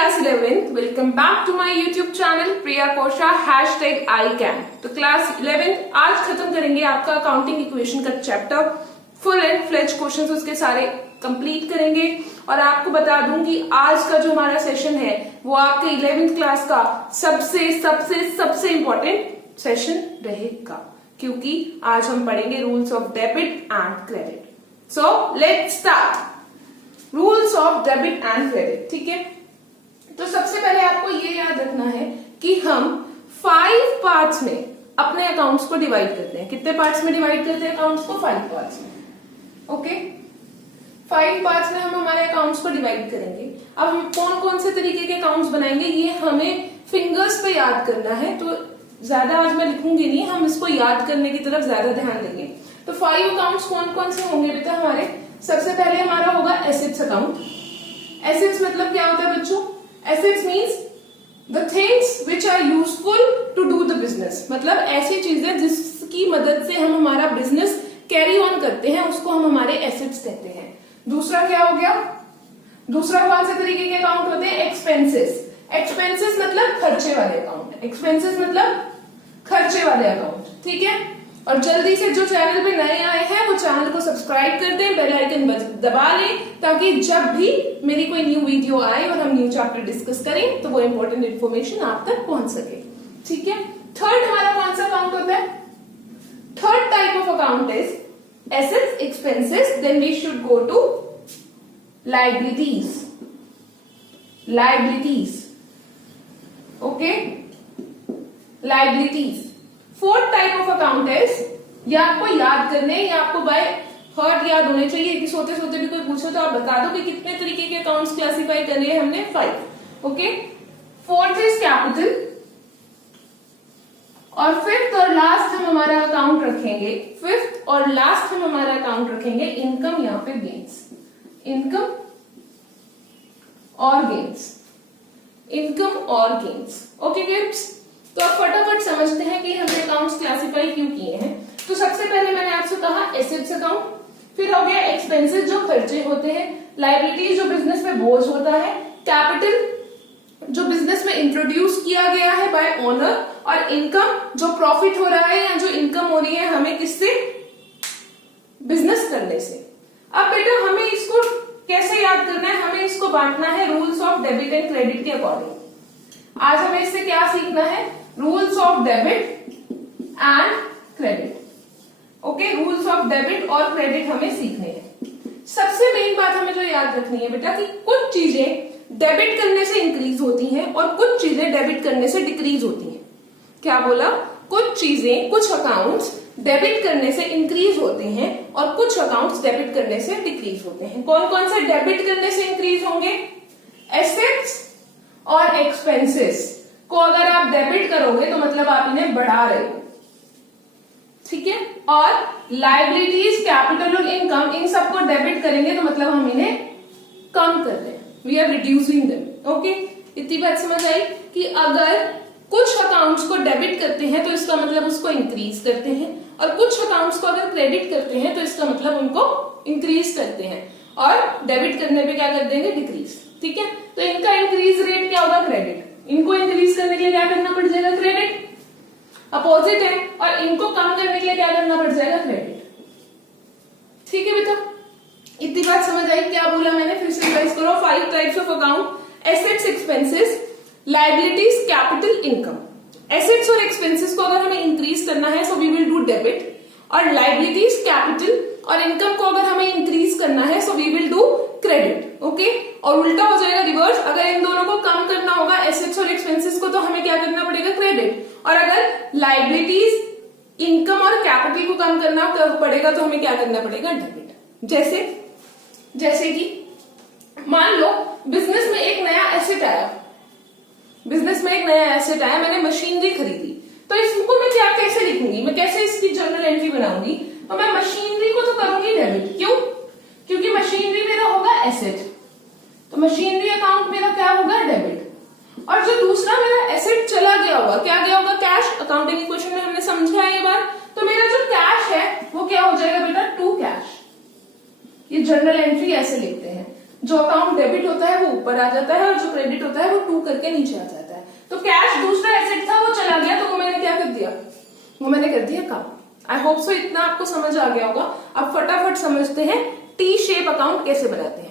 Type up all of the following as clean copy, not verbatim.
Class 11th, welcome back to my YouTube channel Priya Kosha #ICAN। तो class 11th आज खत्म करेंगे आपका अकाउंटिंग इक्वेशन का चैप्टर। फुल एंड फ्लेज क्वेश्चंस उसके सारे कंप्लीट करेंगे और आपको बता दूं कि आज का जो हमारा सेशन है वो आपके 11th क्लास का सबसे सबसे सबसे इंपॉर्टेंट सेशन रहेगा, क्योंकि आज हम पढ़ेंगे rules of debit and credit. So let's start. Rules of debit and credit, ठीक है। तो सबसे पहले आपको ये याद रखना है कि हम 5 पार्ट्स में अपने अकाउंट्स को डिवाइड करते हैं। कितने पार्ट्स में डिवाइड करते हैं अकाउंट्स को? 5 पार्ट्स में। ओके, 5 पार्ट्स में हम हमारे अकाउंट्स को डिवाइड करेंगे। अब हम कौन कौन से तरीके के अकाउंट्स बनाएंगे ये हमें फिंगर्स पे याद करना है, तो ज्यादा आज मैं लिखूंगी नहीं, हम इसको याद करने की तरफ ज्यादा ध्यान देंगे। तो 5 अकाउंट्स कौन कौन से होंगे बेटा हमारे? सबसे पहले हमारा होगा एसेट्स अकाउंट। एसेट्स मतलब क्या होता है बच्चों? Assets means the things which are useful to do the business, मतलब ऐसी चीजें जिसकी मदद से हम हमारा बिजनेस कैरी ऑन करते हैं उसको हम हमारे एसेट्स कहते हैं। दूसरा क्या हो गया? दूसरा कौन से तरीके के अकाउंट होते हैं? एक्सपेंसेस। एक्सपेंसेस मतलब खर्चे वाले अकाउंट। एक्सपेंसेस मतलब खर्चे वाले अकाउंट, ठीक है। और जल्दी से जो चैनल पे नए आए हैं वो चैनल को सब्सक्राइब कर दें, बेल आइकन दबा लें, ताकि जब भी मेरी कोई न्यू वीडियो आए और हम न्यू चैप्टर डिस्कस करें तो वो इंपॉर्टेंट इन्फॉर्मेशन आप तक पहुंच सके, ठीक है। थर्ड हमारा कौन सा अकाउंट होता है? Third type of account is assets, expenses, then we should go to liabilities. Liabilities, okay, liabilities. Fourth type of account is, ये आपको याद करने, ये आपको बाय हार्ट याद होने चाहिए कि सोते सोते भी कोई पूछे तो आप बता दो कि कितने तरीके के अकाउंट्स क्लासिफाई करने हैं हमने? 5। ओके, फोर्थ इज कैपिटल, और फिफ्थ और लास्ट हम हमारा अकाउंट रखेंगे, फिफ्थ और लास्ट हम हमारा अकाउंट रखेंगे इनकम या फिर गेन्स। इनकम और गेन्स, इनकम और गेन्स। ओके किड्स, तो आप फटाफट समझते हैं कि हमने अकाउंट्स क्लासिफाई क्यों किए हैं। तो सबसे पहले मैंने आपसे कहा एसेट्स अकाउंट, फिर हो गया एक्सपेंसेस जो खर्चे होते हैं, लायबिलिटीज जो बिजनेस में बोझ होता है, कैपिटल जो बिजनेस में इंट्रोड्यूस किया गया है बाय ओनर, और इनकम जो प्रॉफिट हो रहा है या जो इनकम हो रही है हमें किससे? बिजनेस करने से। अब बेटा हमें इसको कैसे याद करना है? हमें इसको बांटना है rules of debit and credit के अकॉर्डिंग। आज हमें इससे क्या सीखना है? Rules of debit and credit. Okay, rules of debit और क्रेडिट हमें सीखने हैं। सबसे मेन बात हमें जो याद रखनी है बेटा कि कुछ चीजें डेबिट करने से इंक्रीज होती हैं और कुछ चीजें डेबिट करने से डिक्रीज होती हैं। क्या बोला? कुछ चीजें, कुछ अकाउंट्स डेबिट करने से इंक्रीज होते हैं और कुछ अकाउंट्स डेबिट करने से डिक्रीज होते हैं। कौन कौन से डेबिट करने से इंक्रीज होंगे? एसेट्स और एक्सपेंसेस को अगर आप डेबिट करोगे तो मतलब आप इन्हें बढ़ा रहे हो, ठीक है। और लायबिलिटीज, कैपिटल और इनकम, इन सबको डेबिट करेंगे तो मतलब हम इन्हें कम कर रहे हैं, we are reducing them. Okay, इतनी बात समझ आई कि अगर कुछ अकाउंट्स को डेबिट करते हैं तो इसका मतलब उसको इंक्रीज करते हैं, और कुछ अकाउंट्स को अगर क्रेडिट करते हैं तो इसका मतलब उनको इंक्रीज करते हैं, और डेबिट करने पे क्या कर देंगे? डिक्रीज, ठीक है। तो इनका इंक्रीज रेट क्या होगा? क्रेडिट। इनको इंक्रीज करने के लिए क्या करना पड़ जाएगा? क्रेडिट। अपोजिट है, और इनको कम करने के लिए क्या करना पड़ जाएगा? क्रेडिट, ठीक है बेटा। इतनी बात समझ आई? क्या बोला मैंने? फिर से रिवाइज करो। 5 types of account, assets, expenses, liabilities, capital, income. Assets और एक्सपेंसेस को अगर हमें इंक्रीज करना है so we will do debit, और लायबिलिटीज, कैपिटल और इनकम को अगर हमें इंक्रीज करना है so we will do credit. Okay, और उल्टा हो जाएगा, रिवर्स। अगर इन दोनों को कम करना होगा, एसेट्स और एक्सपेंसेस को, तो हमें क्या करना पड़ेगा? क्रेडिट। और अगर लायबिलिटीज, इनकम और कैपिटल को कम करना पड़ेगा तो हमें क्या करना पड़ेगा? डेबिट। जैसे कि मान लो बिजनेस में एक नया एसेट आया, बिजनेस में एक नया एसेट आया, मैंने मशीनरी खरीदी, तो इसको मैं क्या कैसे लिखूंगी? मैं कैसे इसकी जर्नल एंट्री बनाऊंगी? तो मैं मशीनरी को तो करूंगी डेबिट। क्यों? क्योंकि मशीनरी मेरा होगा एसेट, तो मशीनरी अकाउंट मेरा क्या होगा? डेबिट। और जो दूसरा मेरा एसेट चला गया होगा, क्या गया होगा? कैश। अकाउंटिंग इक्वेशन में हमने समझा है ये बात। तो मेरा जो कैश है वो क्या हो जाएगा बेटा? To cash. ये जर्नल एंट्री ऐसे लिखते हैं। जो अकाउंट डेबिट होता है वो ऊपर आ जाता है और जो क्रेडिट होता है वो 2 करके नीचे आ जाता है। तो कैश दूसरा एसेट था वो चला गया, तो वो मैंने क्या कर दिया, वो मैंने कर दिया कम। आई होप सो इतना आपको समझ आ गया होगा। अब फटाफट समझते हैं टी शेप अकाउंट कैसे बनाते हैं।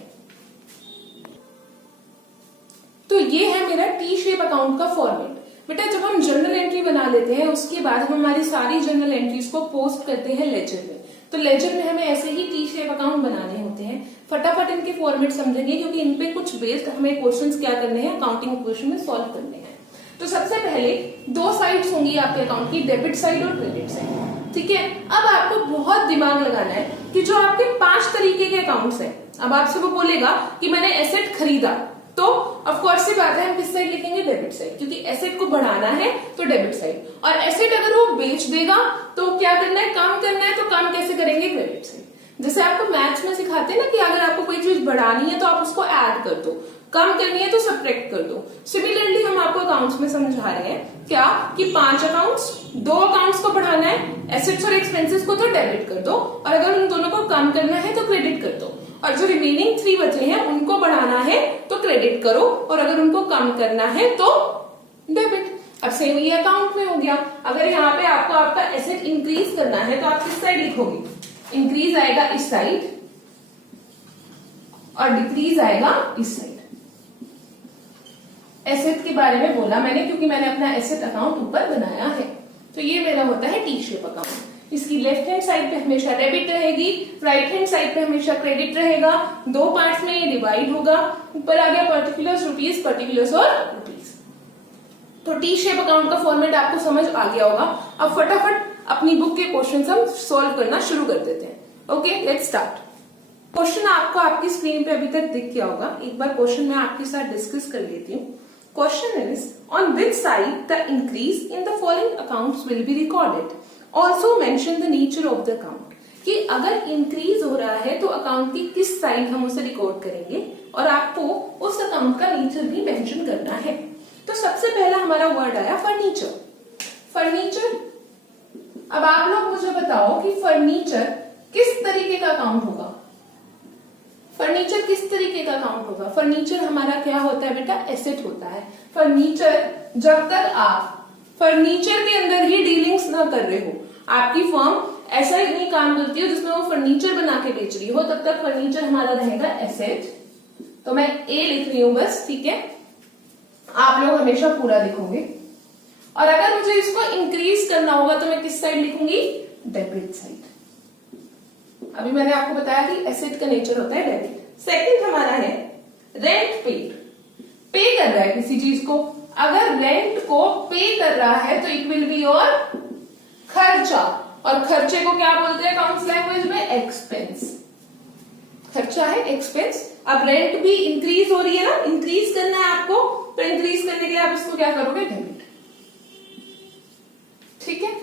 तो ये है मेरा टी शेप अकाउंट का फॉर्मेट। बेटा जब हम जर्नल एंट्री बना लेते हैं उसके बाद हम हमारी सारी जर्नल एंट्रीज को पोस्ट करते हैं लेजर में। तो लेजर में हमें ऐसे ही टी शेप अकाउंट बनाने होते हैं। फटाफट इनके फॉर्मेट समझेंगे क्योंकि इन पे कुछ बेस्ड हमें क्वेश्चंस क्या करने हैं, अकाउंटिंग इक्वेशन में सॉल्व करने हैं। तो सबसे पहले 2 साइड्स होंगी आपके अकाउंट की, डेबिट साइड और क्रेडिट साइड। ठीक है, अब आपको बहुत दिमाग लगाना है कि जो आपके 5 तरीके के अकाउंट्स हैं, अब आपसे वो बोलेगा कि मैंने एसेट खरीदा, तो ऑफ कोर्स सी बात है हम किस साइड लिखेंगे, डेबिट साइड, क्योंकि एसेट को बढ़ाना है तो डेबिट साइड। और एसेट अगर वो बेच देगा तो क्या करना है, कम करना है, तो कम कैसे करेंगे, क्रेडिट साइड। जैसे आपको मैथ्स में सिखाते हैं ना कि अगर आपको कोई चीज बढ़ानी है तो आप उसको ऐड कर दो, कम करनी है तो सब्ट्रैक्ट कर दो। सिमिलरली हम आपको अकाउंट्स में समझा रहे हैं क्या कि 5 अकाउंट्स, 2 अकाउंट्स को बढ़ाना है, एसेट्स और एक्सपेंसेस को तो डेबिट कर दो, और अगर उन दोनों को कम करना है तो क्रेडिट कर दो, और जो रिमेनिंग 3 बचे हैं उनको बढ़ाना है तो क्रेडिट करो, और अगर उनको कम करना है तो डेबिट। अब सेम ये अकाउंट में हो गया। अगर यहाँ पे आपको आपका एसेट इंक्रीज करना है तो आप किस साइड लिखोगे, इंक्रीज आएगा इस साइड और डिक्रीज आएगा इस साइड। एसेट के बारे में बोला मैंने क्योंकि मैंने अपना एसेट अकाउंट ऊपर बनाया है। तो ये मेरा होता है टी शेप अकाउंट। इसकी लेफ्ट हैंड साइड पे हमेशा डेबिट रहेगी, राइट हैंड साइड पे हमेशा क्रेडिट रहेगा। 2 पार्ट्स में ये डिवाइड होगा। ऊपर आ गया पर्टिकुलर्स रुपीज, पर्टिकुलर्स और रुपीज। तो टी शेप अकाउंट का फॉर्मेट आपको समझ आ गया होगा। अब फटाफट अपनी बुक के क्वेश्चन हम सॉल्व करना शुरू कर देते हैं। Okay, let's start. क्वेश्चन आपको आपकी स्क्रीन पे अभी तक दिख गया होगा। एक बार क्वेश्चन मैं आपके साथ डिस्कस कर लेती हूँ। Question is, on which side the increase in the following accounts will be recorded? Also mention the nature of the account. कि अगर इंक्रीज हो रहा है तो अकाउंट की किस साइड हम उसे रिकॉर्ड करेंगे, और आपको उस अकाउंट का नेचर भी मेंशन करना है। तो सबसे पहला हमारा वर्ड आया फर्नीचर। फर्नीचर, अब आप लोग मुझे बताओ कि फर्नीचर किस तरीके का अकाउंट होगा। फर्नीचर किस तरीके का अकाउंट होगा। फर्नीचर हमारा क्या होता है बेटा, एसेट होता है। फर्नीचर, जब तक आप फर्नीचर के अंदर ही डीलिंग्स ना कर रहे हो, आपकी फर्म ऐसा ही नहीं काम करती हो जिसमें वो फर्नीचर बना के बेच रही हो, तब तक फर्नीचर हमारा रहेगा एसेट। तो मैं ए लिख रही हूं बस, ठीक है, आप लोग हमेशा पूरा लिखोगे। और अगर मुझे इसको इंक्रीज करना होगा तो मैं किस साइड लिखूंगी, डेबिट साइड। अभी मैंने आपको बताया कि एसेट का नेचर होता है डेबिट। सेकंड हमारा है रेंट पेड। पे कर रहा है किसी चीज को, अगर रेंट को पे कर रहा है तो इट विल बी योर खर्चा, और खर्चे को क्या बोलते हैं अकाउंट्स लैंग्वेज में, एक्सपेंस। खर्चा है एक्सपेंस। अब रेंट भी इंक्रीज हो रही है ना, इंक्रीज करना है आपको, तो इंक्रीज करने के लिए आप इसको क्या करोगे, डेबिट। ठीक है,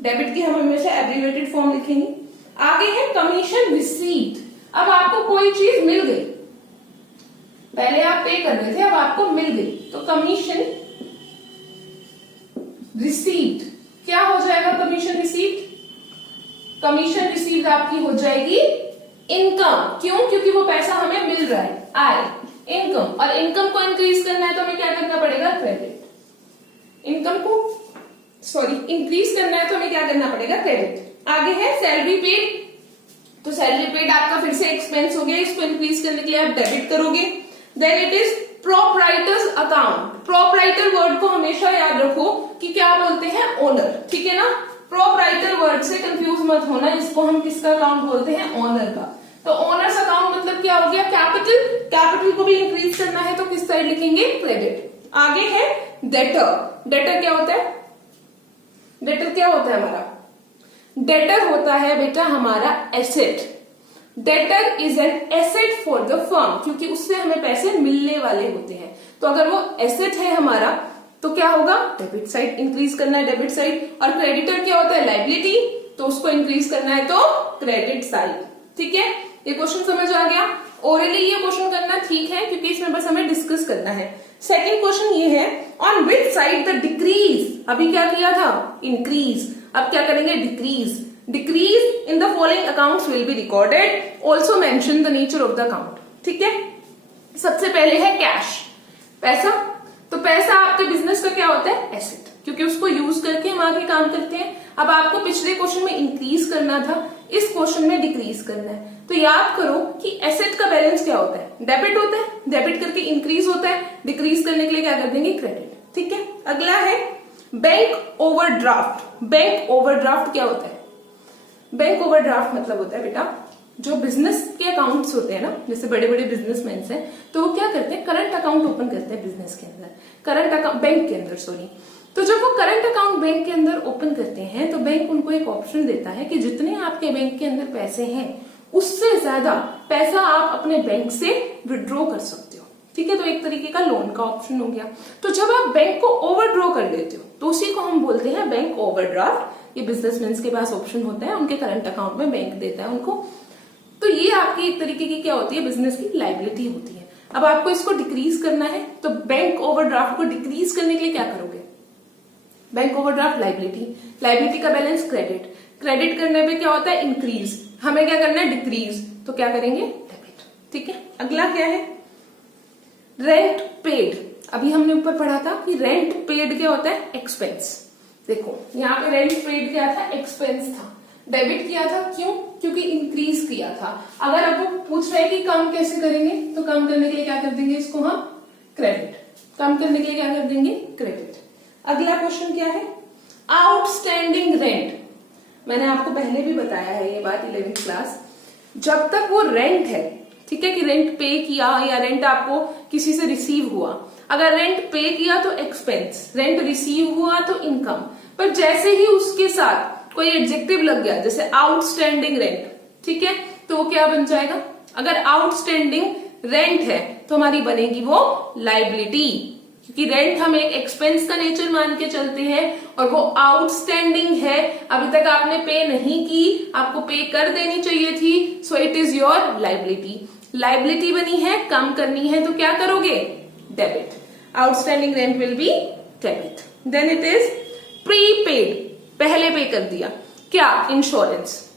डेबिट की हम हमेशा एब्रिवेटेड फॉर्म लिखेंगे। आगे है कमीशन रिसीव्ड। अब आपको कोई चीज मिल गई, पहले आप पे कर रहे थे, अब आपको मिल गई, तो कमीशन रिसीव्ड क्या हो जाएगा, कमीशन रिसीव्ड। कमीशन रिसीव्ड आपकी हो जाएगी इनकम। क्यों, क्योंकि वो पैसा हमें मिल रहा है, आय, इनकम। और इनकम को इंक्रीज करना है तो हमें क्या करना पड़ेगा, क्रेडिट। इनकम को इंक्रीज करना है तो हमें क्या करना पड़ेगा, क्रेडिट। आगे है सैलरी पेड। तो सैलरी पेड आपका फिर से एक्सपेंस हो गया, इसको इंक्रीज करने के लिए आप डेबिट करोगे। Then it is proprietor's account. Proprietor word को हमेशा याद रखो कि क्या बोलते हैं, ओनर। ठीक है ना, प्रोप्राइटर वर्ड से कंफ्यूज मत होना, इसको हम किसका अकाउंट बोलते हैं, ओनर का। तो ओनर्स अकाउंट मतलब क्या हो गया, कैपिटल। कैपिटल को भी इंक्रीज करना है तो किस साइड लिखेंगे, क्रेडिट। आगे है डेटर। डेटर क्या होता है, डेटर क्या होता है हमारा, डेटर होता है बेटा हमारा asset. Debtor is an asset for the firm, क्योंकि उससे हमें पैसे मिलने वाले होते हैं। तो अगर वो एसेट है हमारा तो क्या होगा, डेबिट साइड इंक्रीज करना है, डेबिट साइड। और क्रेडिटर क्या होता है, लायबिलिटी, तो उसको इंक्रीज करना है तो क्रेडिट साइड। ठीक है, ये क्वेश्चन समझ आ गया। ओरली ये क्वेश्चन करना ठीक है क्योंकि इसमें बस हमें डिस्कस करना है। सेकंड क्वेश्चन ये है, on which side the decrease. अभी क्या किया था, इंक्रीज, अब क्या करेंगे, decrease. Decrease in the following accounts will be recorded. Also mention the nature of the account. ठीक है। सबसे पहले है कैश, पैसा। तो पैसा आपके बिजनेस का क्या होता है? एसेट, क्योंकि उसको यूज करके हम आगे काम करते हैं। अब आपको पिछले क्वेश्चन में इंक्रीज करना था, इस क्वेश्चन में डिक्रीज करना है। तो याद करो कि एसेट का बैलेंस क्या होता है? डेबिट होता है। डेबिट करके इंक्रीज होता है, डिक्रीज करने के लिए क्या कर देंगे? क्रेडिट। ठीक है। अगला है बैंक ओवरड्राफ्ट। बैंक ओवरड्राफ्ट क्या होता है? बैंक ओवरड्राफ्ट मतलब होता है बेटा, जो बिजनेस के अकाउंट्स होते हैं ना, जैसे बड़े बड़े बिजनेसमैन हैं, तो वो क्या करते हैं? करंट अकाउंट ओपन करते हैं बिजनेस के अंदर, करंट अकाउंट बैंक के अंदर, सॉरी। तो जब वो करंट अकाउंट बैंक के अंदर ओपन करते हैं तो बैंक उनको एक ऑप्शन देता है कि जितने आपके बैंक के अंदर पैसे हैं उससे ज्यादा पैसा आप अपने बैंक से विड्रॉ कर सकते हो। ठीक है। तो एक तरीके का लोन का ऑप्शन हो गया। तो जब आप बैंक को ओवरड्रॉ कर लेते हो तो उसी को हम बोलते हैं बैंक ओवरड्राफ्ट। ये बिजनेसमैन के पास ऑप्शन होता है, उनके करंट अकाउंट में बैंक देता है उनको। तो ये आपकी एक तरीके की क्या होती है? बिजनेस की लायबिलिटी होती है। अब आपको इसको डिक्रीज करना है, तो बैंक ओवरड्राफ्ट को डिक्रीज करने के लिए क्या करोगे? बैंक ओवरड्राफ्ट लायबिलिटी, लायबिलिटी का बैलेंस क्रेडिट, क्रेडिट करने पे क्या होता है? इंक्रीज। हमें क्या करना है? डिक्रीज। तो क्या करेंगे? डेबिट। ठीक है। अगला क्या है? Rent paid. अभी हमने ऊपर पढ़ा था कि रेंट पेड क्या होता है? एक्सपेंस। देखो यहाँ पे रेंट पेड क्या था? एक्सपेंस था। डेबिट किया था, क्यों? क्योंकि इंक्रीज किया था। अगर आपको पूछ रहे हैं कि कम कैसे करेंगे, तो कम करने के लिए क्या कर देंगे? इसको हम क्रेडिट। कम करने के लिए क्या कर देंगे? क्रेडिट। अगला क्वेश्चन क्या है? Outstanding rent. मैंने आपको पहले भी बताया है ये बात 11th क्लास। जब तक वो रेंट है, ठीक है, कि रेंट पे किया या रेंट आपको किसी से रिसीव हुआ, अगर रेंट पे किया तो एक्सपेंस, रेंट रिसीव हुआ तो इनकम। पर जैसे ही उसके साथ कोई एडजेक्टिव लग गया, जैसे आउटस्टैंडिंग रेंट, ठीक है, तो वो क्या बन जाएगा? अगर आउटस्टैंडिंग रेंट है तो हमारी बनेगी वो लायबिलिटी, क्योंकि रेंट हम एक एक्सपेंस का नेचर मान के चलते हैं और वो आउटस्टैंडिंग है, अभी तक आपने पे नहीं की, आपको पे कर देनी चाहिए थी, so it is your liability. Liability बनी है, कम करनी है, तो क्या करोगे? Debit. Outstanding rent will be debit. Then it is prepaid, पहले पे कर दिया। क्या? इंश्योरेंस।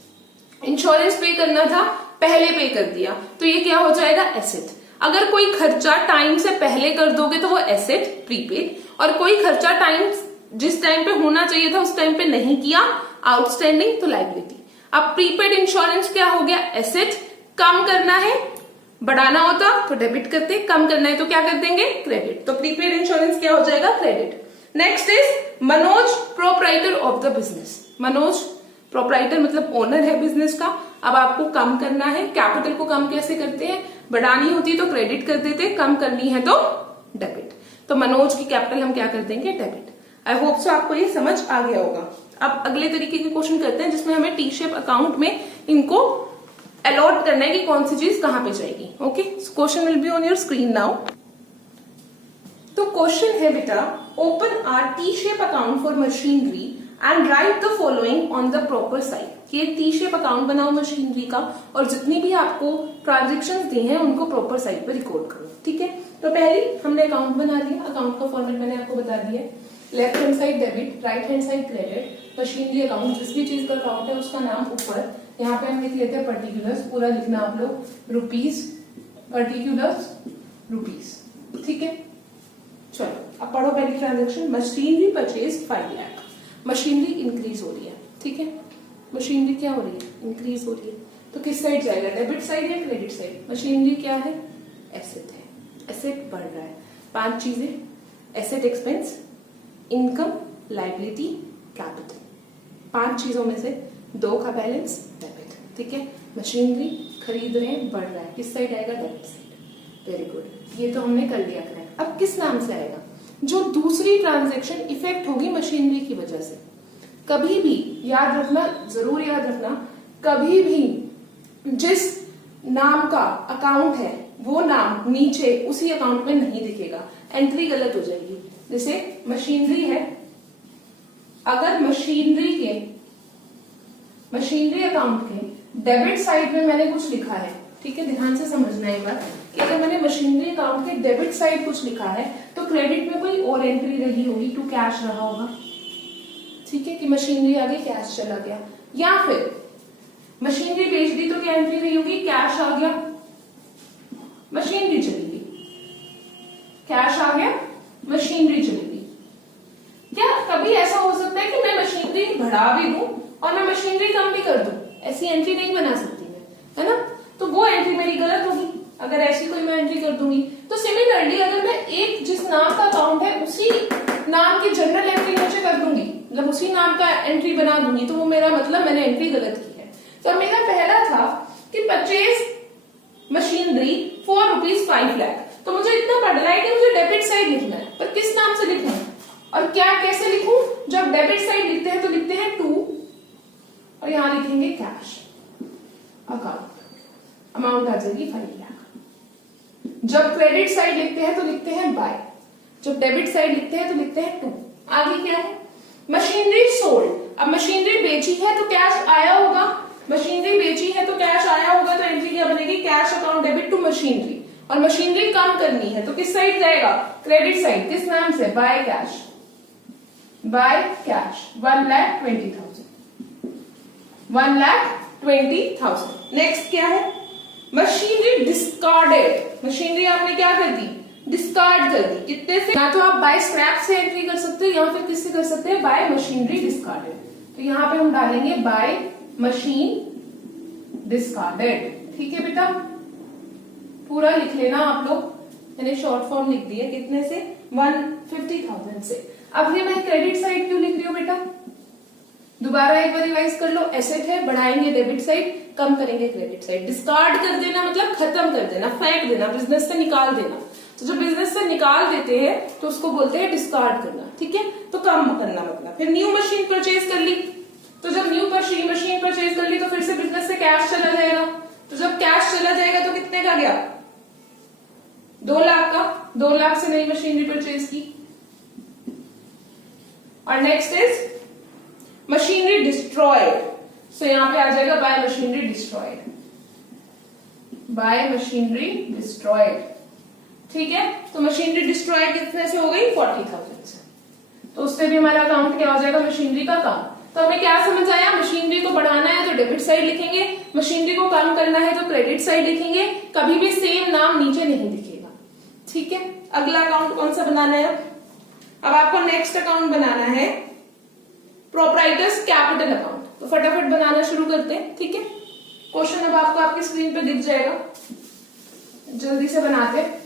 इंश्योरेंस पे करना था, पहले पे कर दिया, तो ये क्या हो जाएगा? एसेट। अगर कोई खर्चा टाइम से पहले कर दोगे तो वो एसेट प्रीपेड, और कोई खर्चा टाइम जिस टाइम पे होना चाहिए था उस टाइम पे नहीं किया, आउटस्टैंडिंग, तो लायबिलिटी। अब प्रीपेड इंश्योरेंस क्या हो गया? एसेट। कम करना है, बढ़ाना होता तो डेबिट करते, कम करना है तो क्या कर देंगे? क्रेडिट। तो प्रीपेड इंश्योरेंस क्या हो जाएगा? Credit. Next is Manoj, proprietor of the business. Manoj proprietor मतलब ओनर है बिजनेस का। अब आपको कम करना है, कैपिटल को कम कैसे करते हैं? बढ़ानी होती तो क्रेडिट कर देते, कम करनी है तो डेबिट। तो मनोज की कैपिटल हम क्या कर देंगे? डेबिट। आई होप सो आपको ये समझ आ गया होगा। अब अगले तरीके के क्वेश्चन करते हैं जिसमें हमें टी शेप अकाउंट में इनको अलॉट करना है कि कौन सी चीज कहां पे जाएगी। Okay, question will be on your screen now. तो क्वेश्चन है बेटा, open R T shape account for machinery and right the following on the proper side. कि एक टी शेप अकाउंट बनाओ मशीनरी का और जितनी भी आपको ट्रांजेक्शन्स दी हैं उनको प्रॉपर साइड पर रिकॉर्ड करो। ठीक है। तो पहले हमने अकाउंट बना लिया, अकाउंट का फॉर्मेट मैंने आपको बता दिया। Left hand side debit, right hand side credit, machinery account, जिस भी चीज का अकाउंट है उसका नाम ऊपर, यहाँ पे हम लिख लेते हैं पर्टिकुलर्स, पूरा लिखना आप लोग, रुपीज, पर्टिकुलर्स, रुपीज। ठीक है। चलो अब पढ़ो पहली transaction, machinery purchase 5 lakh. Machinery increase हो रही है। ठीक है। मशीनरी क्या हो रही है? इंक्रीज हो रही है। तो किस साइड जाएगा? डेबिट साइड या क्रेडिट साइड? मशीनरी क्या है? एसेट है, एसेट बढ़ रहा है। 5 चीजें, asset, expense, income, liability, capital. 5 चीजों में से 2 का बैलेंस डेबिट। ठीक है। मशीनरी खरीद रहे हैं, बढ़ रहा है, किस साइड आएगा? Debit side. वेरी गुड, ये तो हमने कर लिया करेक्ट। अब किस नाम से आएगा? जो दूसरी ट्रांजेक्शन इफेक्ट होगी मशीनरी की वजह से। कभी भी याद रखना, जरूर याद रखना, कभी भी जिस नाम का अकाउंट है वो नाम नीचे उसी अकाउंट में नहीं दिखेगा, एंट्री गलत हो जाएगी। जैसे मशीनरी है, अगर मशीनरी अकाउंट के डेबिट साइड में मैंने कुछ लिखा है, ठीक है, ध्यान से समझना है बात, कि अगर मैंने मशीनरी अकाउंट के डेबिट साइड कुछ लिखा है तो क्रेडिट में कोई और एंट्री रही होगी, टू कैश रहा होगा। ठीक है, कि मशीनरी आगे कैश चला गया, या फिर मशीनरी बेच दी तो क्या एंट्री रही होगी? कैश आ गया, मशीनरी चली गई, कैश आ गया, मशीनरी चली गई। क्या कभी ऐसा हो सकता है कि मैं मशीनरी बढ़ा भी दूं और मैं मशीनरी कम भी कर दूं? ऐसी एंट्री नहीं बना सकती मैं, है ना? तो वो एंट्री मेरी गलत होगी अगर ऐसी कोई मैं एंट्री कर दूंगी। तो सिमिलरली अगर मैं एक जिस नाम का अकाउंट है उसी नाम की जनरल एंट्री नीचे कर दूंगी, मतलब उसी नाम का एंट्री बना दूंगी, तो वो मेरा मतलब मैंने एंट्री गलत की है। तो मेरा पहला था कि परचेज मशीनरी फॉर ₹5 लाख, तो मुझे इतना पढ़ना है कि मुझे डेबिट साइड लिखना है, पर किस नाम से लिखना है और क्या कैसे लिखूं? जब डेबिट साइड लिखते हैं तो लिखते हैं टू और यहां लिखेंगे कैश अकाउंट, अमाउंट आ जाएगी 5 लाख। जब क्रेडिट साइड लिखते हैं तो लिखते हैं बाय, जब डेबिट साइड लिखते हैं तो लिखते हैं टू। आगे क्या है? मशीनरी सोल्ड, अब मशीनरी बेची है तो कैश आया होगा, मशीनरी बेची है तो कैश आया होगा, तो एंट्री क्या बनेगी? Cash account debit to machinery. और मशीनरी कम करनी है तो किस साइड जाएगा? Credit side. किस नाम से? By cash, by cash 1,20,000, 1,20,000। Next क्या है? मशीनरी डिस्कार्डेड, मशीनरी आपने क्या कर दी? डिस्कार्ड कर दी। कितने से? या तो आप बाय स्क्रैप से एंट्री कर सकते हो या फिर किससे कर सकते हैं? Bye machinery discarded. तो यहां पे हम डालेंगे बाय मशीन डिस्कार्डेड। ठीक है बेटा, पूरा लिख लेना आप लोग, मैंने शॉर्ट फॉर्म लिख दी है। कितने से? 150,000 से। अब ये मैं क्रेडिट साइड क्यों लिख रही हूँ बेटा? दोबारा एक बार रिवाइज कर लो। एसेट है, बढ़ाएंगे डेबिट साइड, कम करेंगे क्रेडिट साइड। डिस्कार्ड कर देना मतलब खत्म कर देना, फेंक देना, बिजनेस से निकाल देना। तो जब बिजनेस से निकाल देते हैं तो उसको बोलते हैं डिस्कार्ड करना। ठीक है, तो कम करना मतलब। फिर न्यू मशीन परचेज कर ली, तो जब न्यू मशीन परचेज कर ली तो फिर से बिजनेस से कैश चला जाएगा। तो जब कैश चला जाएगा तो कितने का गया? 2 लाख का। 2 लाख से नई मशीनरी परचेज की। और नेक्स्ट इज मशीनरी डिस्ट्रॉयड, सो यहां पे आ जाएगा bye machinery destroyed, bye machinery destroyed. ठीक है, तो मशीनरी डिस्ट्रॉयड कितने से हो गई? 40,000 से। तो उससे भी हमारा अकाउंट क्या हो जाएगा? मशीनरी का कम। तो हमें क्या समझ आया? मशीनरी को बढ़ाना है तो डेबिट साइड लिखेंगे, मशीनरी को कम करना है तो क्रेडिट साइड लिखेंगे। कभी भी सेम नाम नीचे नहीं दिखेगा। ठीक है, अगला अकाउंट कौन सा बनाना है? अब आपको नेक्स्ट अकाउंट बनाना है प्रोप्राइटर्स कैपिटल अकाउंट। तो फटाफट बनाना शुरू करते हैं। ठीक है, क्वेश्चन अब आपको आपकी स्क्रीन पे दिख जाएगा, जल्दी से बनाते हैं।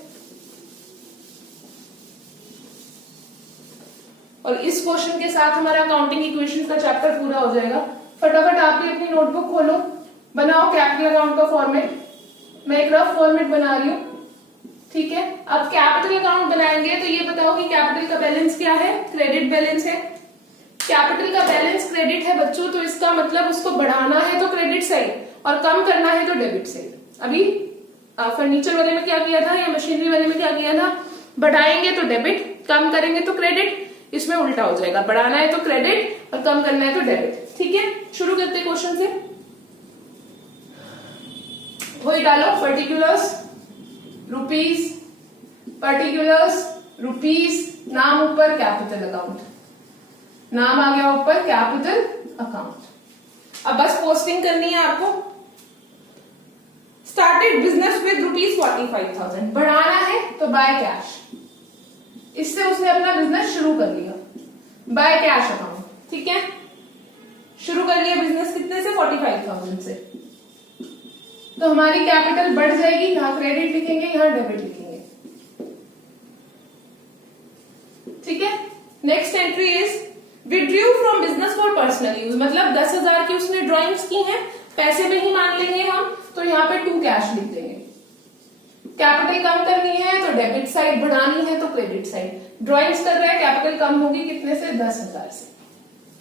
और इस क्वेश्चन के साथ हमारा अकाउंटिंग इक्वेशन का चैप्टर पूरा हो जाएगा। फटाफट आप भी अपनी नोटबुक खोलो, बनाओ कैपिटल अकाउंट का फॉर्मेट। मैं एक रफ फॉर्मेट बना रही हूं। ठीक है, अब कैपिटल अकाउंट बनाएंगे तो ये बताओ कि कैपिटल का बैलेंस क्या है? क्रेडिट बैलेंस है। कैपिटल का बैलेंस क्रेडिट है बच्चों, तो इसका मतलब उसको बढ़ाना है तो क्रेडिट साइड और कम करना है तो डेबिट साइड। अभी फर्नीचर वाले में क्या किया था या मशीनरी वाले में क्या किया था? बढ़ाएंगे तो डेबिट, कम करेंगे तो क्रेडिट। इसमें उल्टा हो जाएगा, बढ़ाना है तो क्रेडिट और कम करना है तो डेबिट। ठीक है, शुरू करते क्वेश्चन से। वही डालो, पर्टिकुलर्स रुपीस, पर्टिकुलर्स रुपीस, नाम ऊपर कैपिटल अकाउंट, नाम आ गया ऊपर कैपिटल अकाउंट। अब बस पोस्टिंग करनी है आपको। स्टार्टेड बिजनेस विद ₹45,000, बढ़ाना है तो बाय कैश। इससे उसने अपना बिजनेस शुरू कर लिया, बाय कैश अकाउंट। ठीक है, शुरू कर लिया बिजनेस कितने से? 45,000 से। तो हमारी कैपिटल बढ़ जाएगी, यहां क्रेडिट लिखेंगे, यहां डेबिट लिखेंगे। ठीक है, next entry is withdrew from business for personal use, मतलब 10,000 की उसने ड्रॉइंग्स की हैं, पैसे में ही मान लेंगे हम, तो यहाँ पे टू कैश लिख देंगे। कैपिटल कम करनी है तो डेबिट साइड, बढ़ानी है तो क्रेडिट साइड। ड्रॉइंग्स कर रहे हैं, कैपिटल कम होगी कितने से? 10,000 से।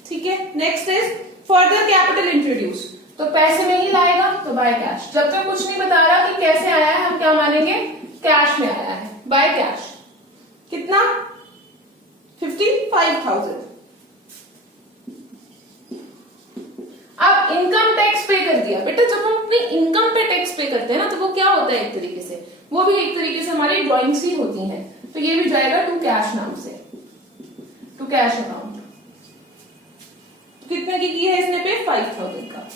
ठीक है, next is further capital introduce, तो पैसे में ही लाएगा तो बाय कैश। जब तक कुछ नहीं बता रहा कि कैसे आया है, हम क्या मानेंगे? कैश में आया है, बाय कैश। कितना? 55,000। अब इनकम टैक्स पे कर दिया। बेटा जब हम अपने इनकम पे टैक्स पे करते हैं ना, तो वो क्या होता है? एक तरीके से वो भी एक तरीके से हमारी ड्रॉइंग्स ही होती हैं। तो ये भी जाएगा टू कैश नाम से, टू कैश अकाउंट। कितने की है इसने पे? 5,000 का।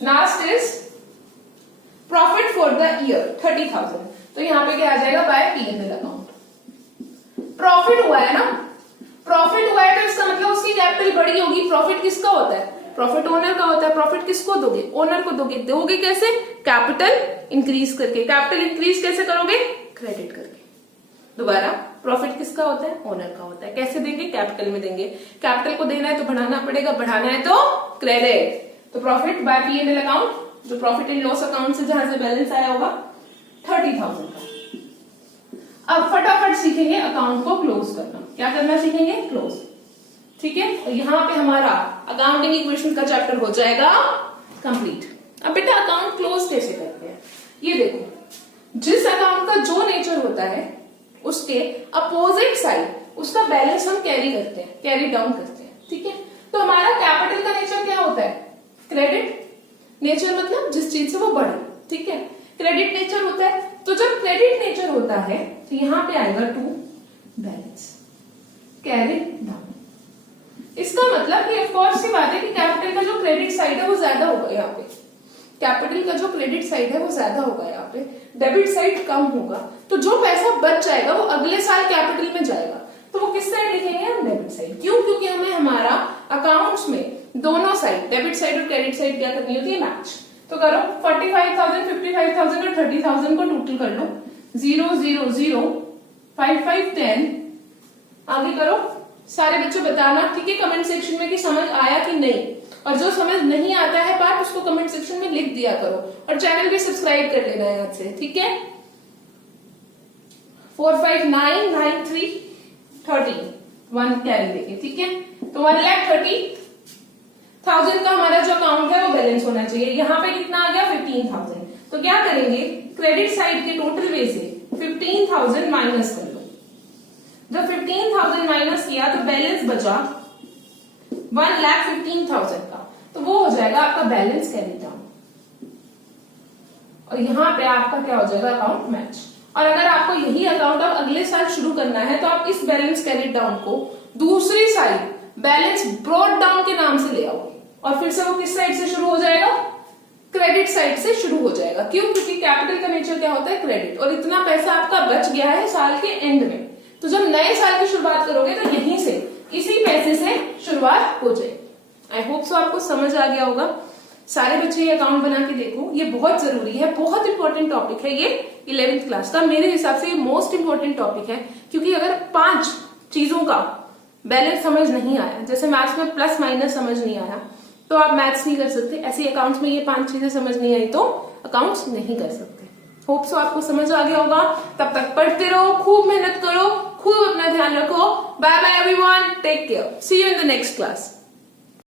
Last is profit for the year 30,000, तो यहाँ पे क्या आ जाएगा, बाय P&L अकाउंट। प्रॉफिट हुआ है ना, प्रॉफिट हुआ है तो इसका मतलब उसकी कैपिटल बड़ी होगी। प्रॉफिट किसका होता है, प्रॉफिट ओनर का होता है। प्रॉफिट किसको दोगे, ओनर को दोगे। दोगे कैसे, कैपिटल इंक्रीज करके। कैपिटल इंक्रीज कैसे करोगे, क्रेडिट करके। दोबारा, प्रॉफिट किसका होता है, ओनर का होता है। कैसे देंगे, कैपिटल में देंगे। कैपिटल को देना है तो बढ़ाना पड़ेगा, बढ़ाना है तो क्रेडिट। तो प्रॉफिट बाय P&L अकाउंट, जो प्रॉफिट एंड लॉस अकाउंट से जहां से बैलेंस आया होगा 30,000 का। अब फटाफट सीखेंगे अकाउंट को क्लोज करना। क्या करना सीखेंगे, क्लोज। ठीक है, तो यहाँ पे हमारा अकाउंटिंग इक्वेशन का चैप्टर हो जाएगा कंप्लीट। अब बेटा अकाउंट क्लोज कैसे करते हैं, ये देखो, जिस अकाउंट का जो नेचर होता है उसके अपोजिट साइड उसका बैलेंस हम कैरी करते हैं, कैरी डाउन करते हैं। ठीक है, तो हमारा कैपिटल का नेचर क्या होता है, क्रेडिट नेचर, मतलब जिस चीज से वो बढ़े। ठीक है, क्रेडिट नेचर होता है। तो जब क्रेडिट नेचर होता है तो यहां पे आएगा टू बैलेंस, कैरी डाउन। इसका मतलब कि ऑफकोर्स की बात है कि कैपिटल का जो क्रेडिट साइड है वो ज्यादा होगा यहाँ पे। कैपिटल का जो क्रेडिट साइड है वो ज्यादा होगा यहाँ पे, डेबिट साइड कम होगा। तो जो पैसा बच जाएगा वो अगले साल कैपिटल में जाएगा। तो वो किस साइड लिखेंगे हम, डेबिट साइड। क्यों, क्योंकि हमें हमारा अकाउंट्स में दोनों साइड, डेबिट साइड और क्रेडिट साइड क्या करनी होती है, मैच। तो करो 45,000, 55,000 और 30,000 को टोटल कर लो। 0 0 0 5 5 10। आगे करो, सारे बच्चों बताना, ठीक है, कमेंट सेक्शन में कि समझ आया कि नहीं। और जो समझ नहीं आता है पार्ट उसको कमेंट सेक्शन में लिख दिया करो, और चैनल भी सब्सक्राइब कर लेना याद से। ठीक है, 4 5 9 9 3 13 1 कैरी देके। ठीक है, तो 1,30,000 का हमारा जो अकाउंट है वो बैलेंस होना चाहिए। यहाँ पे कितना आ गया, 15,000। तो क्या करेंगे, क्रेडिट साइड के टोटल वे से 15,000 माइनस कर लो। जब 15,000 माइनस किया तो बैलेंस बचा 1,15,000 का, तो वो हो जाएगा आपका बैलेंस कैरी डाउन। और यहाँ पे आपका क्या हो जाएगा, अकाउंट मैच। और अगर आपको यही अकाउंट अब अगले साल शुरू करना है तो आप इस बैलेंस कैरी डाउन को दूसरी साइड बैलेंस ब्रॉट डाउन के नाम से ले आओगे, और फिर से वो किस साइड से शुरू हो जाएगा, क्रेडिट साइड से शुरू हो जाएगा। क्यों, क्योंकि कैपिटल का नेचर क्या होता है, क्रेडिट। और इतना पैसा आपका बच गया है साल के एंड में, तो जब नए साल की शुरुआत करोगे तो यहीं से, इसी पैसे से शुरुआत हो जाएगी। आई होप सो आपको समझ आ गया होगा। सारे बच्चे ये अकाउंट बना के देखो, ये बहुत जरूरी है, बहुत इंपॉर्टेंट टॉपिक है ये 11th क्लास का। मेरे हिसाब से ये मोस्ट इंपॉर्टेंट टॉपिक है, क्योंकि अगर 5 चीजों का बैलेंस समझ नहीं आया, जैसे मैथ्स में प्लस माइनस समझ नहीं आया तो आप मैथ्स नहीं कर सकते, ऐसे अकाउंट्स में ये 5 चीजें समझ नहीं आई तो अकाउंट्स नहीं कर सकते। होप सो आपको समझ आ गया होगा। तब तक पढ़ते रहो, खूब मेहनत करो, खूब अपना ध्यान रखो। Bye bye everyone, take care, see you in the next class.